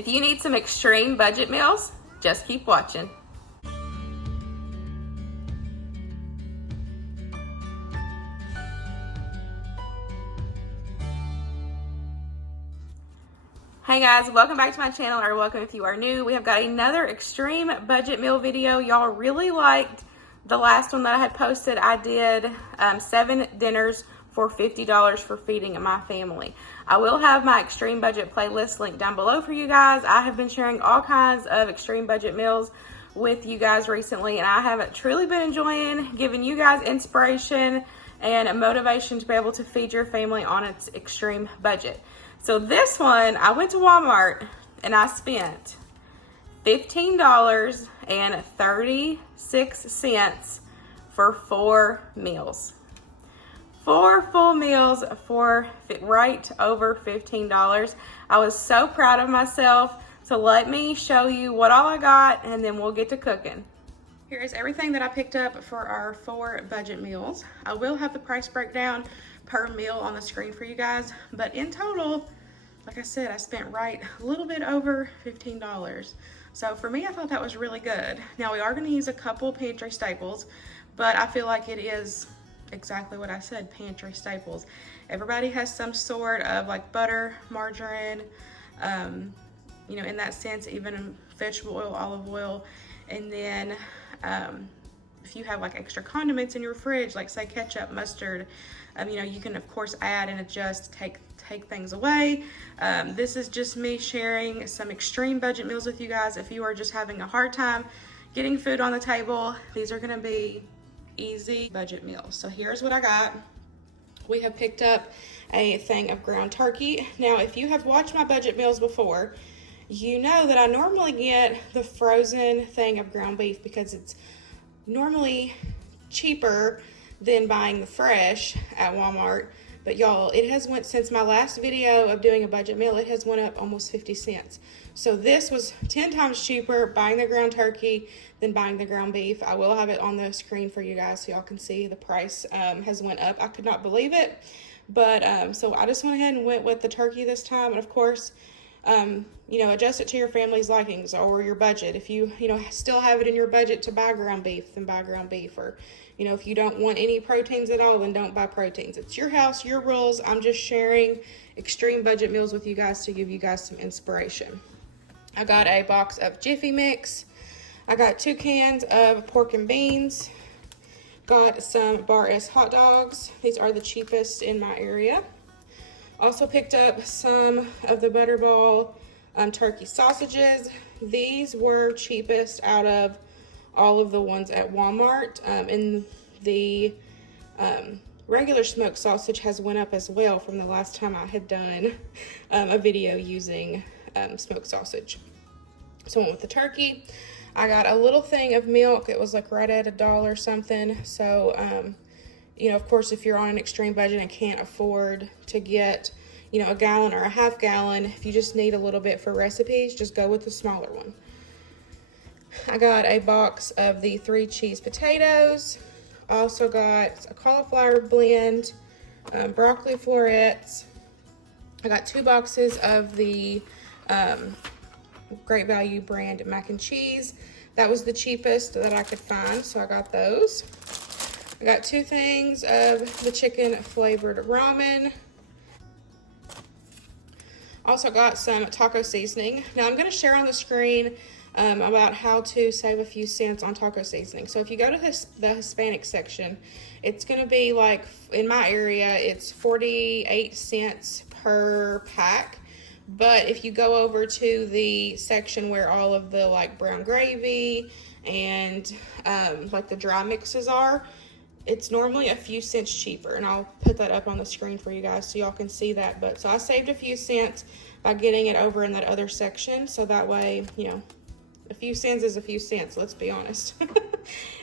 If you need some extreme budget meals, just keep watching. Hey guys, welcome back to my channel, or welcome if you are new. We have got another extreme budget meal video. Y'all really liked the last one that I had posted. I did 7 dinners for $50 for feeding my family. I will have my extreme budget playlist linked down below for you guys. I have been sharing all kinds of extreme budget meals with you guys recently, and I have truly been enjoying giving you guys inspiration and motivation to be able to feed your family on its extreme budget. So this one, I went to Walmart and I spent $15.36 for 4 meals. 4 full meals for right over $15. I was so proud of myself. So let me show you what all I got and then we'll get to cooking. Here is everything that I picked up for our 4 budget meals. I will have the price breakdown per meal on the screen for you guys, but in total, like I said, I spent right a little bit over $15. So for me, I thought that was really good. Now we are going to use a couple pantry staples, but I feel like it is exactly what I said, pantry staples. Everybody has some sort of like butter, margarine, you know, in that sense, even vegetable oil, olive oil, and then if you have like extra condiments in your fridge, like say ketchup, mustard, you know, you can of course add and adjust, take things away. This is just me sharing some extreme budget meals with you guys. If you are just having a hard time getting food on the table, these are gonna be easy budget meals. So here's what I got. We have picked up a thing of ground turkey. Now, if you have watched my budget meals before, you know that I normally get the frozen thing of ground beef because it's normally cheaper than buying the fresh at Walmart. But y'all, it has went, since my last video of doing a budget meal, it has went up almost 50 cents. So this was 10 times cheaper buying the ground turkey than buying the ground beef. I will have it on the screen for you guys so y'all can see the price has went up. I could not believe it. But so I just went ahead and went with the turkey this time. And of course, you know, adjust it to your family's likings or your budget. If you know, still have it in your budget to buy ground beef, then buy ground beef. Or, you know, if you don't want any proteins at all, then don't buy proteins. It's your house, your rules. I'm just sharing extreme budget meals with you guys to give you guys some inspiration. I got a box of Jiffy Mix. I got 2 cans of pork and beans. Got some Bar S hot dogs. These are the cheapest in my area. Also picked up some of the Butterball turkey sausages. These were cheapest out of all of the ones at Walmart. And the regular smoked sausage has went up as well from the last time I had done a video using smoked sausage. So I went with the turkey. I got a little thing of milk. It was like right at $1 something. So, you know, of course, if you're on an extreme budget and can't afford to get, you know, a gallon or a half gallon, if you just need a little bit for recipes, just go with the smaller one. I got a box of the 3 cheese potatoes. Also got a cauliflower blend, broccoli florets. I got 2 boxes of the Great Value brand mac and cheese. That was the cheapest that I could find, so I got those. I got 2 things of the chicken flavored ramen. Also got some taco seasoning. Now I'm going to share on the screen about how to save a few cents on taco seasoning. So if you go to the Hispanic section, it's going to be like, in my area, it's 48 cents per pack. But if you go over to the section where all of the like brown gravy and like the dry mixes are, it's normally a few cents cheaper, and I'll put that up on the screen for you guys so y'all can see that. But so I saved a few cents by getting it over in that other section, so that way, you know, a few cents is a few cents, let's be honest.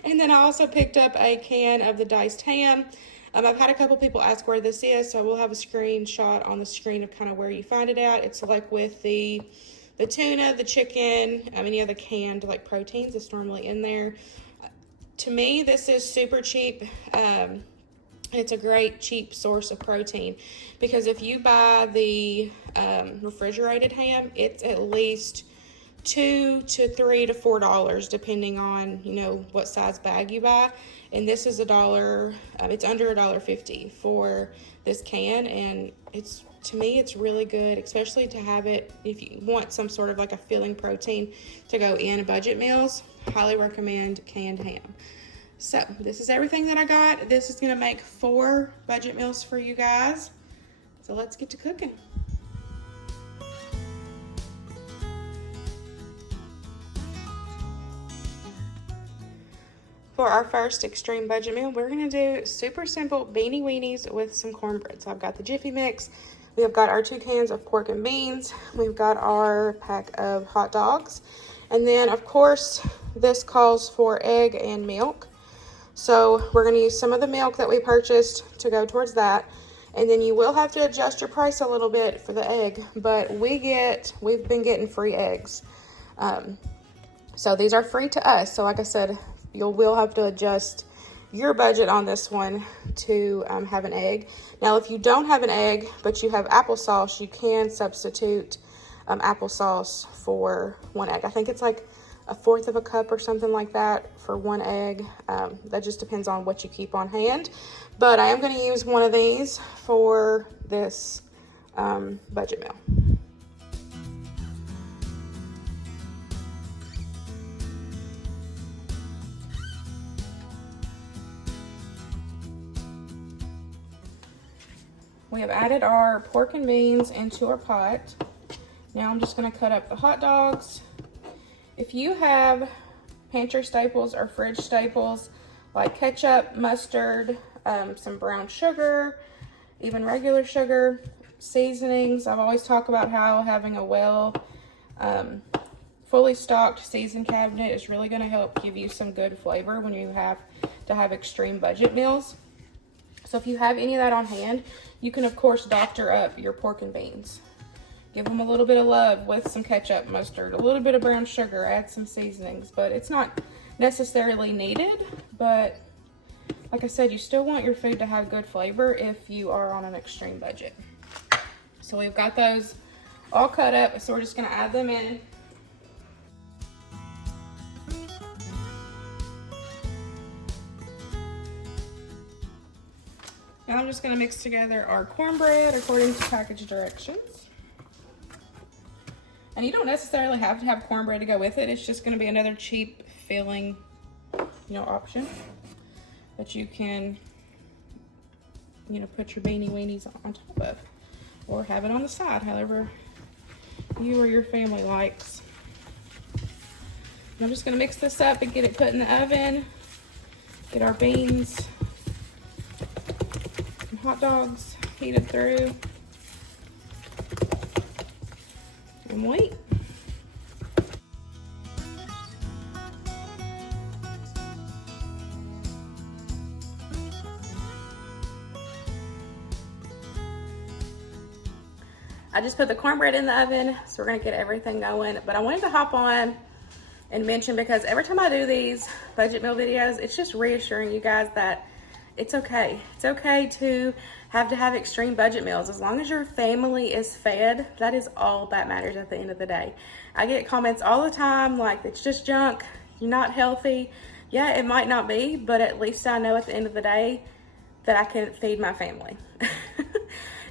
And then I also picked up a can of the diced ham. I've had a couple people ask where this is, so I will have a screenshot on the screen of kind of where you find it at. It's like with the tuna, the chicken, any of the canned like proteins, it's normally in there. To me, this is super cheap. It's a great cheap source of protein, because if you buy the refrigerated ham, it's at least $2 to $3 to $4 depending on, you know, what size bag you buy. And this is $1, it's under $1.50 for this can, and it's, to me, it's really good, especially to have it if you want some sort of like a filling protein to go in budget meals. Highly recommend canned ham. So this is everything that I got. This is gonna make 4 budget meals for you guys. So let's get to cooking. For our first extreme budget meal, we're gonna do super simple beanie weenies with some cornbread. So I've got the Jiffy mix. We have got our 2 cans of pork and beans. We've got our pack of hot dogs. And then of course, this calls for egg and milk. So we're gonna use some of the milk that we purchased to go towards that. And then you will have to adjust your price a little bit for the egg, but we've been getting free eggs. So these are free to us. So like I said, you will have to adjust your budget on this one to have an egg. Now, if you don't have an egg, but you have applesauce, you can substitute applesauce for 1 egg. I think it's like 1/4 of a cup or something like that for 1 egg. That just depends on what you keep on hand. But I am going to use one of these for this budget meal. We have added our pork and beans into our pot. Now I'm just going to cut up the hot dogs. If you have pantry staples or fridge staples like ketchup, mustard, some brown sugar, even regular sugar, seasonings, I've always talked about how having a fully stocked season cabinet is really going to help give you some good flavor when you have to have extreme budget meals. So if you have any of that on hand, you can of course doctor up your pork and beans. Give them a little bit of love with some ketchup, mustard, a little bit of brown sugar, add some seasonings, but it's not necessarily needed. But like I said, you still want your food to have good flavor if you are on an extreme budget. So we've got those all cut up, so we're just gonna add them in. Now I'm just gonna mix together our cornbread according to package directions. And you don't necessarily have to have cornbread to go with it. It's just gonna be another cheap filling, option that you can, put your beanie weenies on top of, or have it on the side, however you or your family likes. And I'm just gonna mix this up and get it put in the oven. Get our beans and hot dogs heated through. And wait. I just put the cornbread in the oven, so we're gonna get everything going. But I wanted to hop on and mention, because every time I do these budget meal videos, it's just reassuring you guys that it's okay. It's okay to have extreme budget meals. As long as your family is fed, that is all that matters at the end of the day. I get comments all the time like, it's just junk, you're not healthy. Yeah, it might not be, but at least I know at the end of the day that I can feed my family.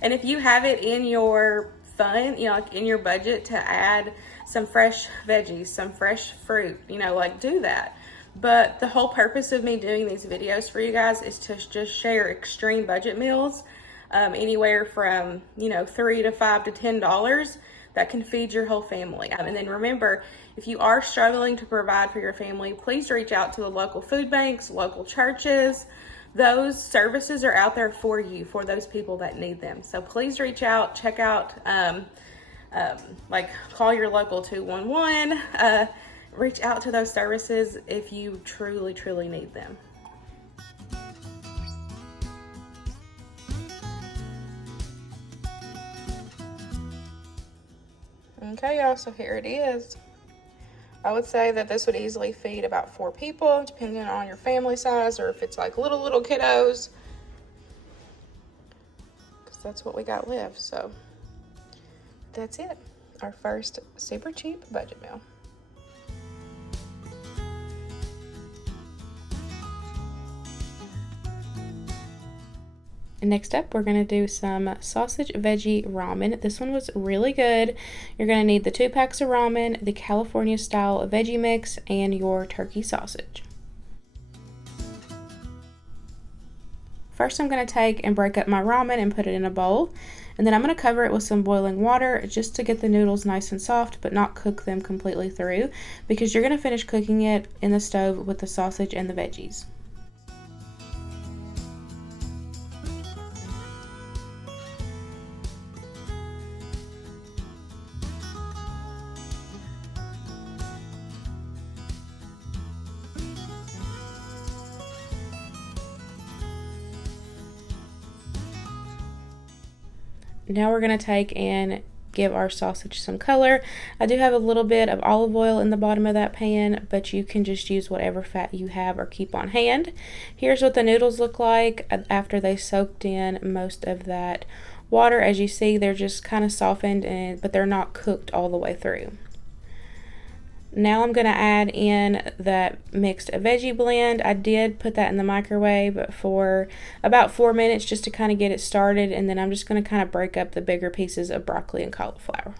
And if you have it in your fund, like in your budget to add some fresh veggies, some fresh fruit, do that. But the whole purpose of me doing these videos for you guys is to just share extreme budget meals, anywhere from, $3 to $5 to $10 that can feed your whole family. And then remember, if you are struggling to provide for your family, please reach out to the local food banks, local churches. Those services are out there for you, for those people that need them. So please reach out, check out, call your local 211, reach out to those services if you truly, truly need them. Okay, y'all, so here it is. I would say that this would easily feed about 4 people, depending on your family size, or if it's like little kiddos. that's what we got left. So that's it. Our first super cheap budget meal. Next up, we're going to do some sausage veggie ramen. This one was really good. You're going to need the 2 packs of ramen, the California style veggie mix, and your turkey sausage. First, I'm going to take and break up my ramen and put it in a bowl. And then I'm going to cover it with some boiling water just to get the noodles nice and soft, but not cook them completely through, because you're going to finish cooking it in the stove with the sausage and the veggies. Now we're going to take and give our sausage some color. I do have a little bit of olive oil in the bottom of that pan, but you can just use whatever fat you have or keep on hand. Here's what the noodles look like after they soaked in most of that water. As you see, they're just kind of softened, but they're not cooked all the way through. Now I'm going to add in that mixed veggie blend. I did put that in the microwave for about 4 minutes just to kind of get it started, and then I'm just going to kind of break up the bigger pieces of broccoli and cauliflower.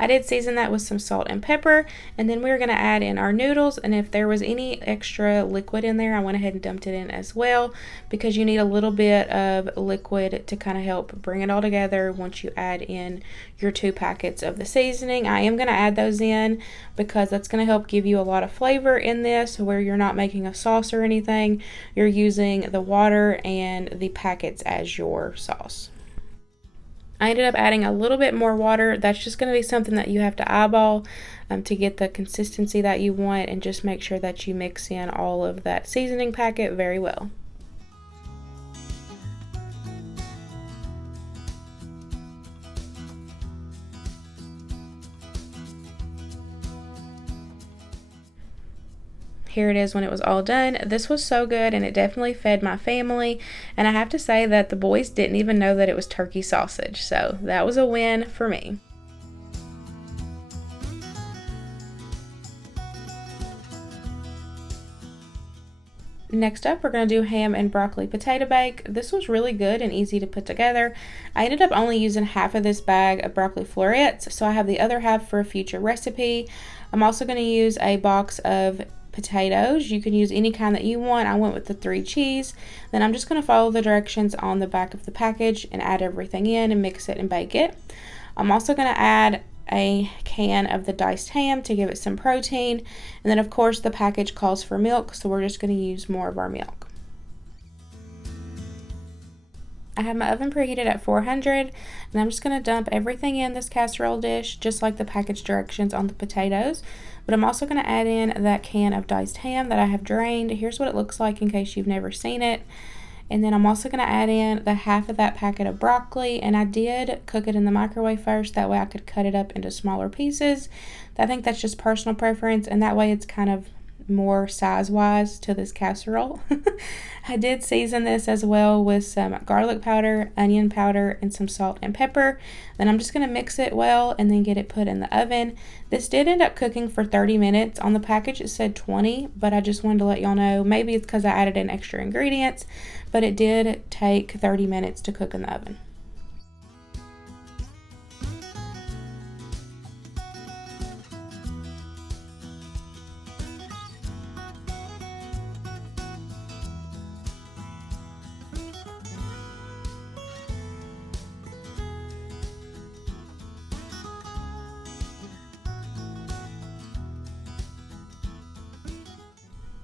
I did season that with some salt and pepper, and then we're going to add in our noodles, and if there was any extra liquid in there, I went ahead and dumped it in as well, because you need a little bit of liquid to kind of help bring it all together once you add in your 2 packets of the seasoning. I am going to add those in because that's going to help give you a lot of flavor in this, where you're not making a sauce or anything. You're using the water and the packets as your sauce. I ended up adding a little bit more water. That's just going to be something that you have to eyeball to get the consistency that you want, and just make sure that you mix in all of that seasoning packet very well. Here it is when it was all done. This was so good, and it definitely fed my family, and I have to say that the boys didn't even know that it was turkey sausage, so that was a win for me. Next up, we're going to do ham and broccoli potato bake. This was really good and easy to put together. I ended up only using half of this bag of broccoli florets, so I have the other half for a future recipe. I'm also going to use a box of potatoes. You can use any kind that you want. I went with the 3 cheese. Then I'm just going to follow the directions on the back of the package and add everything in and mix it and bake it. I'm also going to add a can of the diced ham to give it some protein, and then of course the package calls for milk, so we're just going to use more of our milk. I have my oven preheated at 400, and I'm just going to dump everything in this casserole dish just like the package directions on the potatoes. But I'm also going to add in that can of diced ham that I have drained. Here's what it looks like in case you've never seen it. And then I'm also going to add in the half of that packet of broccoli, and I did cook it in the microwave first, that way I could cut it up into smaller pieces. I think that's just personal preference, and that way it's kind of more size-wise to this casserole. I did season this as well with some garlic powder, onion powder, and some salt and pepper. Then I'm just going to mix it well and then get it put in the oven. This did end up cooking for 30 minutes. On the package it said 20, but I just wanted to let y'all know, maybe it's because I added in extra ingredients, but it did take 30 minutes to cook in the oven.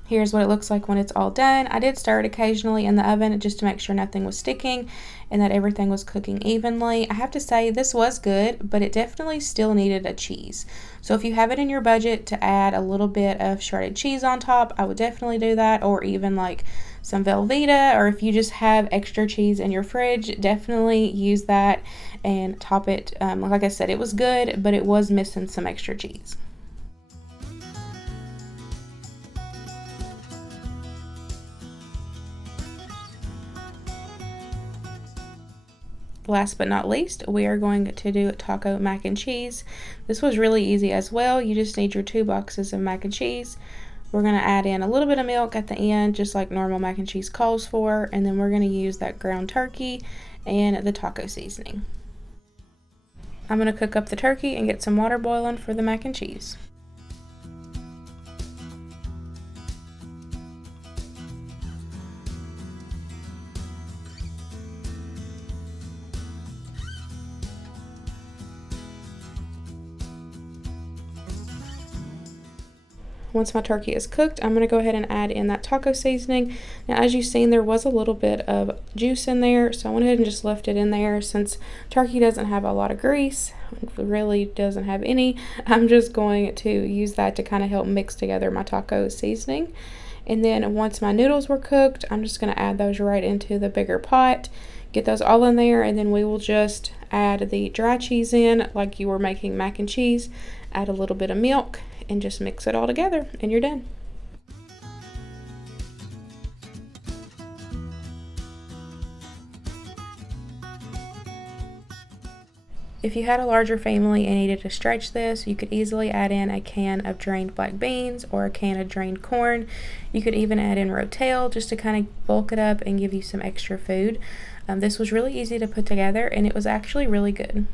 Here's what it looks like when it's all done. I did stir it occasionally in the oven just to make sure nothing was sticking and that everything was cooking evenly. I have to say this was good, but it definitely still needed a cheese. So if you have it in your budget to add a little bit of shredded cheese on top, I would definitely do that, or even like some Velveeta, or if you just have extra cheese in your fridge, definitely use that and top it. Like I said, it was good, but it was missing some extra cheese. Last but not least, we are going to do taco mac and cheese. This was really easy as well. You just need your 2 boxes of mac and cheese. We're going to add in a little bit of milk at the end, just like normal mac and cheese calls for, and then we're going to use that ground turkey and the taco seasoning. I'm going to cook up the turkey and get some water boiling for the mac and cheese. Once my turkey is cooked, I'm going to go ahead and add in that taco seasoning. Now, as you've seen, there was a little bit of juice in there, so I went ahead and just left it in there. Since turkey doesn't have a lot of grease, it really doesn't have any, I'm just going to use that to kind of help mix together my taco seasoning. And then once my noodles were cooked, I'm just going to add those right into the bigger pot, get those all in there, and then we will just add the dry cheese in like you were making mac and cheese, add a little bit of milk, and just mix it all together, and you're done. If you had a larger family and needed to stretch this, you could easily add in a can of drained black beans or a can of drained corn. You could even add in rotel just to kind of bulk it up and give you some extra food. This was really easy to put together, and it was actually really good.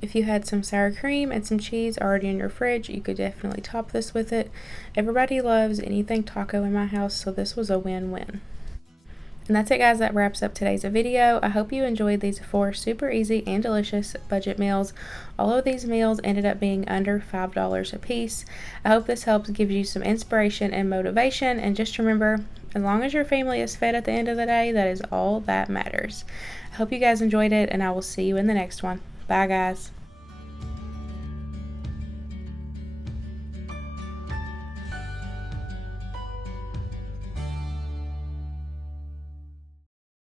If you had some sour cream and some cheese already in your fridge, you could definitely top this with it. Everybody loves anything taco in my house, so this was a win-win. And that's it, guys. That wraps up today's video. I hope you enjoyed these 4 super easy and delicious budget meals. All of these meals ended up being under $5 a piece. I hope this helps give you some inspiration and motivation. And just remember, as long as your family is fed at the end of the day, that is all that matters. I hope you guys enjoyed it, and I will see you in the next one. Bye, guys.